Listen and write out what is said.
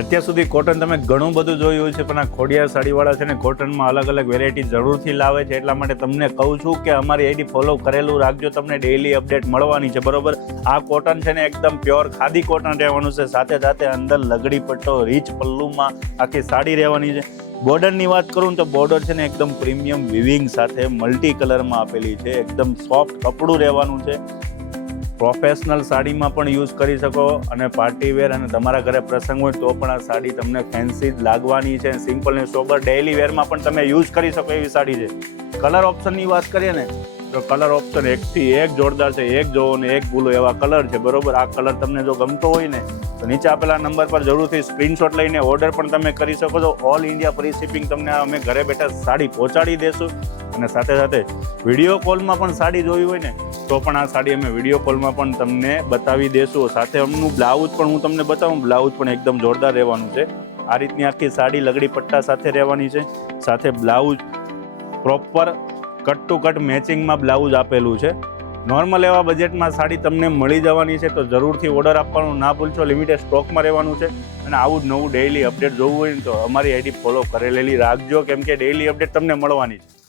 અત્યાર સુધી કોટન તમે ઘણું બધું જોયું છે, પણ આ ખોડિયાર સાડીવાળા છે ને કોટનમાં અલગ અલગ વેરાયટી જરૂરથી લાવે છે. એટલા માટે તમને કહું છું કે અમારી આઈડી ફોલો કરેલું રાખજો, તમને ડેઈલી અપડેટ મળવાની છે, બરોબર. આ કોટન છે ને એકદમ પ્યોર ખાદી કોટન રહેવાનું છે. સાથે સાથે અંદર લગડી પટ્ટો રીચ પલ્લુમાં આખી સાડી રહેવાની છે. બોર્ડરની વાત કરું તો બોર્ડર છે ને એકદમ પ્રીમિયમ વિવિંગ સાથે મલ્ટી કલરમાં આપેલી છે. એકદમ સોફ્ટ કપડું રહેવાનું છે. પ્રોફેશનલ સાડીમાં પણ યુઝ કરી શકો અને પાર્ટી વેર અને તમારા ઘરે પ્રસંગ હોય તો પણ આ સાડી તમને ફેન્સી જ લાગવાની છે. સિમ્પલ ને સોબર ડેઇલી વેરમાં પણ તમે યુઝ કરી શકો એવી સાડી છે. કલર ઓપ્શનની વાત કરીએ ને તો કલર ઓપ્શન એકથી એક જોરદાર છે. એક જોવો ને એક ભૂલો એવા કલર છે, બરોબર. આ કલર તમને જો ગમતો હોય ને તો નીચે આપેલા નંબર પર જરૂરથી સ્ક્રીનશોટ લઈને ઓર્ડર પણ તમે કરી શકો છો. ઓલ ઇન્ડિયા ફ્રી શિપિંગ તમને અમે ઘરે બેઠા સાડી પહોંચાડી દેશું. અને સાથે સાથે વિડીયો કોલમાં પણ સાડી જોઈ હોય ને તો પણ આ સાડી અમે વિડીયો કોલમાં પણ તમને બતાવી દેશું. સાથે અમનું બ્લાઉઝ પણ હું તમને બતાવું. બ્લાઉઝ પણ એકદમ જોરદાર રહેવાનું છે. આ રીતની આખી સાડી લગડી પટ્ટા સાથે રહેવાની છે. સાથે blouse proper cut to cut મેચિંગમાં બ્લાઉઝ આપેલું છે. નોર્મલ એવા બજેટમાં સાડી તમને મળી જવાની છે, તો જરૂરથી ઓર્ડર આપવાનું ના ભૂલશો. લિમિટેડ સ્ટોકમાં રહેવાનું છે. અને આવું જ નવું ડેઇલી અપડેટ જોવું હોય ને તો અમારી આઈડી ફોલો કરેલી રાખજો, કેમ કે ડેઇલી અપડેટ તમને મળવાની છે.